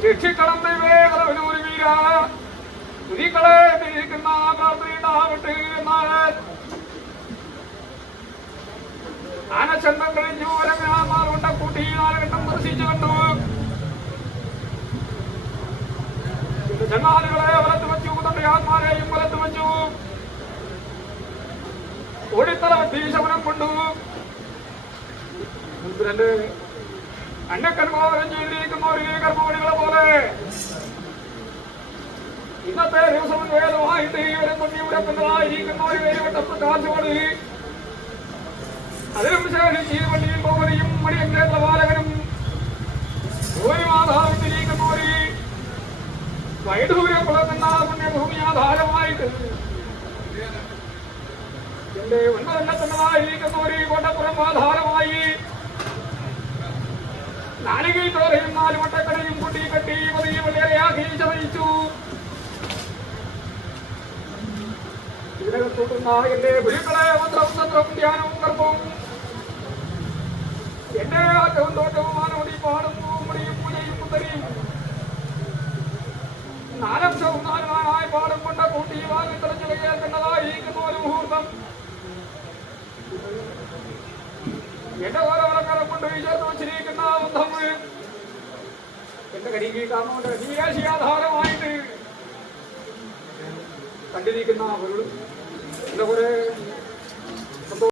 രക്ഷിക്കണം ദൈവേ കലവനൂർ വീര തുരികളെ തിരിക്കുന്ന പ്രാർത്ഥനയുണ്ടാവട്ടെ എന്നാൽ ആനച്ചന്തം കഴിഞ്ഞു രമ്യാമാറുണ്ട കൂട്ടി നാലഘട്ടം ദർശിച്ചു കണ്ടു ജന്മാലുകളെ വലത്ത് വെച്ചു തണ്ടയാന്മാരെയും വലത്ത് വെച്ചു ഓടിത്തല വെട്ടി ശമനം കൊണ്ടു രണ്ട് അന്നക്കന്മാരും ചെയ്തിരിക്കുന്ന ഒരു കർമ്മമണികളെ പോലെ ഇന്നത്തെ ദിവസം വേദമായിട്ട് ഇവരെ തൊട്ടിയുരക്കുന്നതായിരിക്കുന്ന ഒരു വേരുവട്ടപ്രകാശോട് അതിനും ശേഷം ചീവള്ളിയിൽ പോകറിയും മണിയങ്കേന്ദ്ര ബാലകനും ഒരു മാതാവിട്ടിരിക്കുന്ന ഒരു വൈഡൂര്യം പുലർത്തുന്ന പുണ്യഭൂമി ആധാരമായിട്ട് എന്റെ ഉന്നതന്നതമായിരിക്കുന്ന ഒരു കോട്ടപ്പുറം ആധാരമായി നാലികയിൽ തോരയും നാല് വട്ടക്കടയും കുട്ടി കെട്ടി പതിയെ വളരെയാക്കി ചതയിച്ചു ഇതിനകത്തോട്ടുന്ന എന്റെ വിളികളെ മന്ത്രവും തന്ത്രവും ധ്യാനവും കർമ്മവും എന്റെ ആറ്റവും തോട്ടവും ആനോടി പാടും മുടിയും പൂജയും പുത്തരിയും നാലംശവും നാലുമാനായി പാടും കൊണ്ട കൂട്ടി വാങ്ങി തെളിച്ചു കേൾക്കുന്നതായിരിക്കുന്ന ഒരു മുഹൂർത്തം എന്റെ ഓരോ വളക്കാരെ കൊണ്ട് ചേർത്ത് വച്ചിരിക്കുന്ന ബന്ധം എന്റെ കരികി കാരണമുണ്ട് നീരാശിയാധാരമായിട്ട് കണ്ടിരിക്കുന്ന പൊരുൾ എന്റെ കുറെ